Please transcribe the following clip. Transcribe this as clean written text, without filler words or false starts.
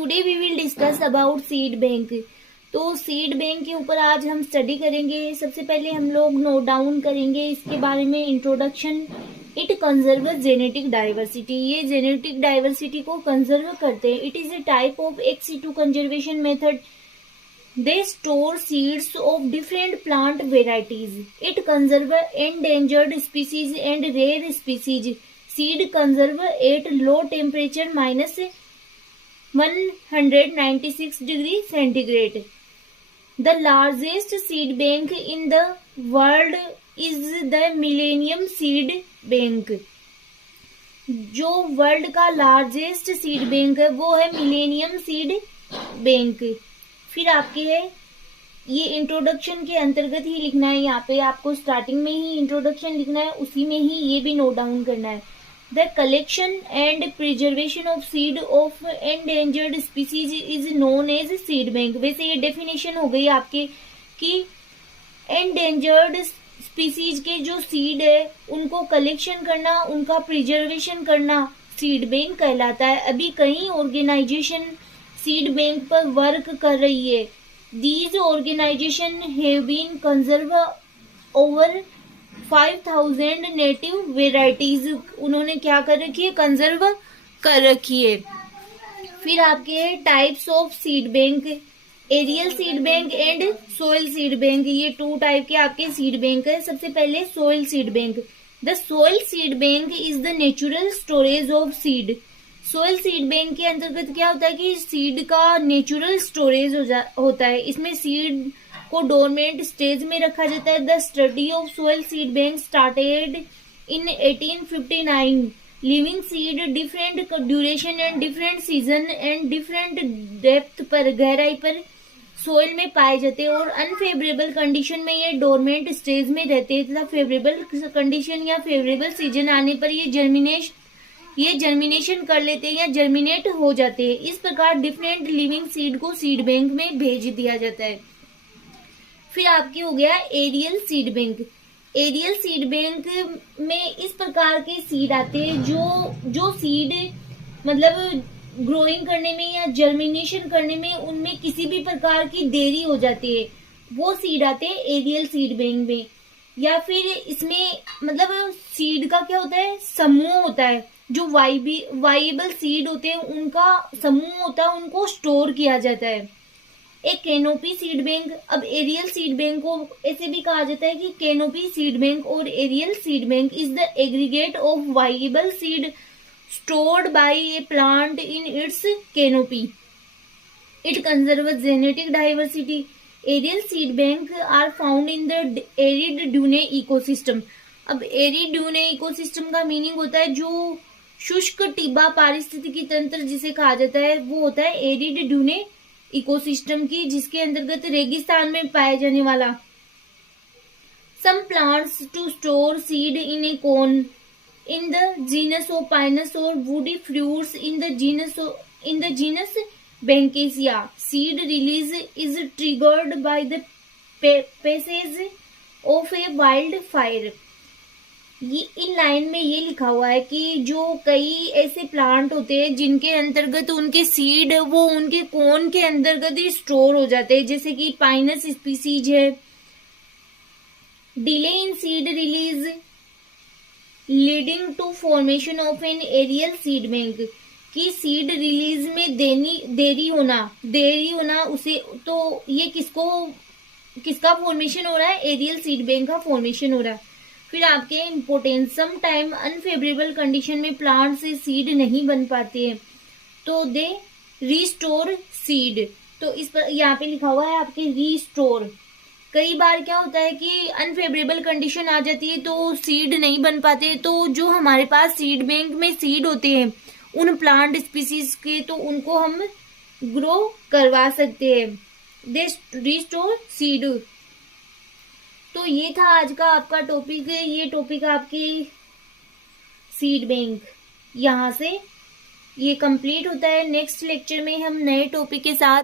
Today we will discuss about seed bank. तो seed bank के ऊपर आज हम स्टडी करेंगे। सबसे पहले हम लोग नोट डाउन करेंगे इसके बारे में introduction. It conserve genetic diversity, ये जेनेटिक डाइवर्सिटी को कंजर्व करते हैं। It is a type of ex situ conservation method. They store seeds of different plant varieties. It conserve endangered species and rare species. Seed conserve at low temperature -196 degree centigrade. The largest seed bank in the world is the Millennium Seed Bank. जो world का largest seed bank है वो है millennium seed bank. फिर आपके है ये introduction के अंतर्गत ही लिखना है, यहाँ पे आपको स्टार्टिंग में ही इंट्रोडक्शन लिखना है, उसी में ही ये भी नोट डाउन करना है। The collection and preservation of seed of endangered species is known as seed bank। वैसे ये डेफिनेशन हो गई आपके कि endangered species के जो सीड है उनको कलेक्शन करना, उनका प्रिजर्वेशन करना सीड बैंक कहलाता है। अभी कई ऑर्गेनाइजेशन सीड बैंक पर वर्क कर रही है। These organization have been conserve over 5000 native varieties. उन्होंने क्या कर रखी है, कंजर्व कर रखी है। फिर आपके types of seed bank, aerial seed bank and soil seed bank. ये 2 टाइप के आपके सीड बैंक है। सबसे पहले soil seed bank. The soil seed bank is the natural storage of seed. Soil seed bank के अंतर्गत क्या होता है कि सीड का नेचुरल स्टोरेज होता है। इसमें सीड को डोरमेंट स्टेज में रखा जाता है। The study of soil seed bank started in 1859। Living seed different duration and different season and different depth पर, गहराई पर सोइल में पाए जाते हैं और अनफेवरेबल कंडीशन में ये डोरमेंट स्टेज में रहते हैं तथा फेवरेबल कंडीशन या फेवरेबल सीजन आने पर ये जर्मिनेशन कर लेते हैं या जर्मिनेट हो जाते हैं। इस प्रकार डिफरेंट लिविंग सीड को सीड बैंक में भेज दिया जाता है। फिर आपकी हो गया aerial seed bank. Aerial seed bank में इस प्रकार के सीड आते हैं जो सीड मतलब ग्रोइंग करने में या जर्मिनेशन करने में उनमें किसी भी प्रकार की देरी हो जाती है, वो सीड आते हैं एरियल सीड बैंक में। या फिर इसमें मतलब सीड का क्या होता है, समूह होता है। जो वाइबल सीड होते हैं उनका समूह होता है, उनको स्टोर किया जाता है। एक कैनोपी सीड बैंक। अब एरियल सीड बैंक को ऐसे भी कहा जाता है कि कैनोपी सीड बैंक और aerial seed bank is the aggregate of viable seed stored by a plant in its canopy. It conserve genetic diversity. Aerial seed bank are found in the arid dune ecosystem. अब arid dune ecosystem का meaning होता है जो शुष्क टिब्बा पारिस्थितिकी तंत्र जिसे कहा जाता है, वो होता है एरिड ड्यूने इकोसिस्टम की, जिसके अंतर्गत रेगिस्तान में पाए जाने वाला। Some plants to store seed in a cone in the genus of Pinus और woody fruits in the genus Banksia. Seed release is triggered by the passage of a wild fire. ये इन लाइन में ये लिखा हुआ है कि जो कई ऐसे प्लांट होते हैं जिनके अंतर्गत उनके सीड वो उनके कोन के अंतर्गत ही स्टोर हो जाते हैं, जैसे कि पाइनस स्पीसीज है। Delay in seed release leading to formation of an aerial seed bank. की सीड रिलीज में देरी होना उसे, तो ये किसका फॉर्मेशन हो रहा है, एरियल सीड बैंक का फॉर्मेशन हो रहा है। फिर आपके importance, some time unfavourable condition में प्लांट से सीड नहीं बन पाते हैं तो दे रीस्टोर सीड। तो इस पर यहाँ पे लिखा हुआ है आपके रीस्टोर। कई बार क्या होता है कि अनफेवरेबल कंडीशन आ जाती है तो सीड नहीं बन पाते, तो जो हमारे पास सीड बैंक में सीड होते हैं उन प्लांट स्पीसीज के, तो उनको हम ग्रो करवा सकते हैं। दे रीस्टोर सीड। तो ये था आज का आपका टॉपिक। ये टॉपिक आपकी सीड बैंक यहाँ से ये कंप्लीट होता है। नेक्स्ट लेक्चर में हम नए टॉपिक के साथ